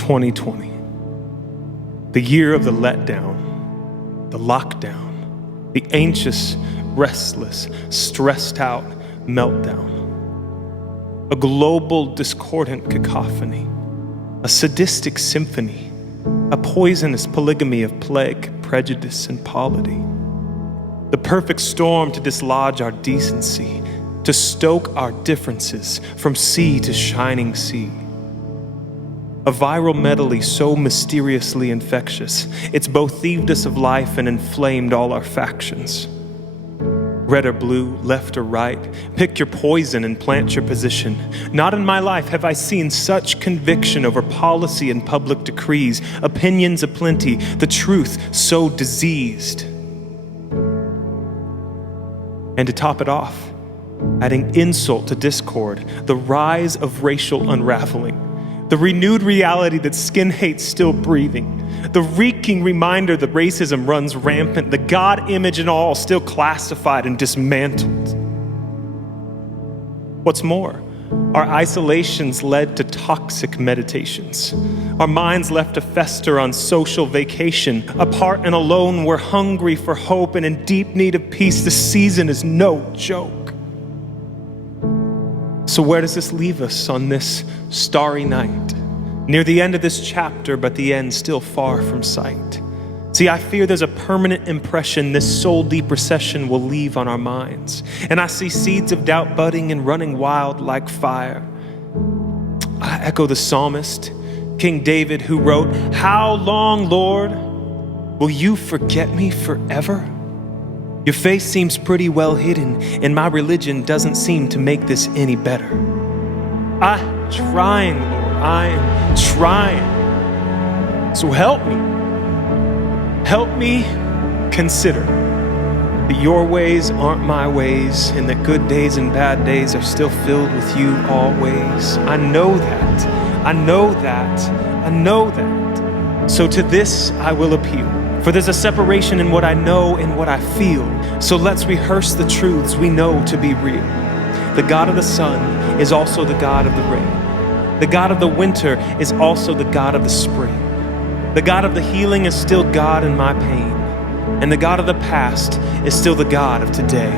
2020, the year of the letdown, the lockdown, the anxious, restless, stressed out meltdown, a global discordant cacophony, a sadistic symphony, a poisonous polygamy of plague, prejudice, and polity, the perfect storm to dislodge our decency, to stoke our differences from sea to shining sea. A viral medley so mysteriously infectious, it's both thieved us of life and inflamed all our factions. Red or blue, left or right, pick your poison and plant your position. Not in my life have I seen such conviction over policy and public decrees, opinions aplenty, the truth so diseased. And to top it off, adding insult to discord, the rise of racial unraveling, the renewed reality that skin hate's still breathing, the reeking reminder that racism runs rampant, the God image and all still classified and dismantled. What's more, our isolations led to toxic meditations. Our minds left to fester on social vacation. Apart and alone, we're hungry for hope and in deep need of peace. The season is no joke. So where does this leave us on this starry night? Near the end of this chapter, but the end still far from sight. See, I fear there's a permanent impression this soul-deep recession will leave on our minds. And I see seeds of doubt budding and running wild like fire. I echo the psalmist, King David, who wrote, "How long, Lord, will you forget me forever? Your face seems pretty well hidden, and my religion doesn't seem to make this any better. I'm trying, Lord, I'm trying. So help me. Help me consider that your ways aren't my ways, and that good days and bad days are still filled with you always. I know that. I know that. I know that. So to this I will appeal. For there's a separation in what I know and what I feel. So let's rehearse the truths we know to be real. The God of the sun is also the God of the rain. The God of the winter is also the God of the spring. The God of the healing is still God in my pain. And the God of the past is still the God of today.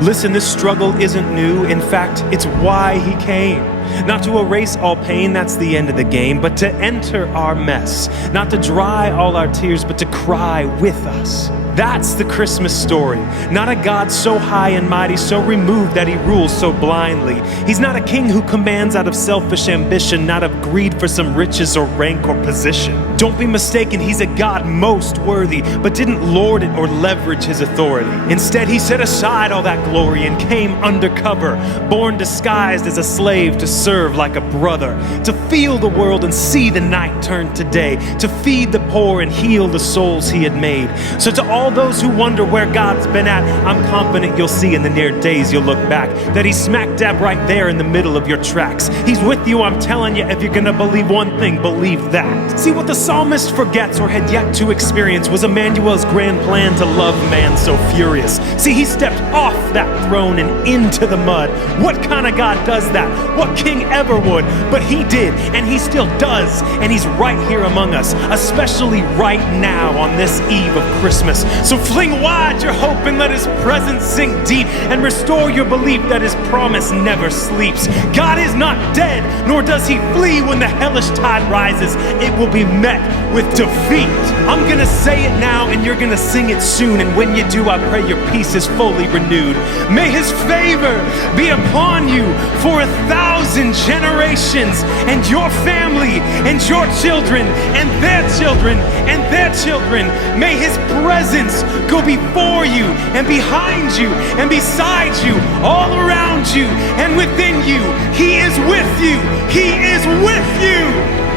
Listen, this struggle isn't new. In fact, it's why he came. Not to erase all pain, that's the end of the game, but to enter our mess. Not to dry all our tears, but to cry with us. That's the Christmas story. Not a God so high and mighty, so removed that he rules so blindly. He's not a king who commands out of selfish ambition, not of greed for some riches or rank or position. Don't be mistaken, he's a God most worthy, but didn't lord it or leverage his authority. Instead, he set aside all that glory and came undercover, born disguised as a slave to serve like a brother, to feel the world and see the night turn to day, to feed the poor and heal the souls he had made. So to all those who wonder where God's been at, I'm confident you'll see in the near days you'll look back that he's smack dab right there in the middle of your tracks. He's with you, I'm telling you. If you're gonna believe one thing, believe that. See, what the psalmist forgets or had yet to experience was Emmanuel's grand plan to love man so furious. See, he stepped off that throne and into the mud. What kind of God does that? What king ever would? But he did, and he still does, and he's right here among us, especially right now on this eve of Christmas. So fling wide your hope and let his presence sink deep and restore your belief that his promise never sleeps. God is not dead, nor does he flee when the hellish tide rises. It will be met with defeat. I'm gonna say it now and you're gonna sing it soon, and when you do, I pray your peace is fully renewed. May his favor be upon you for 1,000 generations, and your family and your children and their children and their children. May his presence go before you and behind you and beside you, all around you and within you. He is with you. He is with you.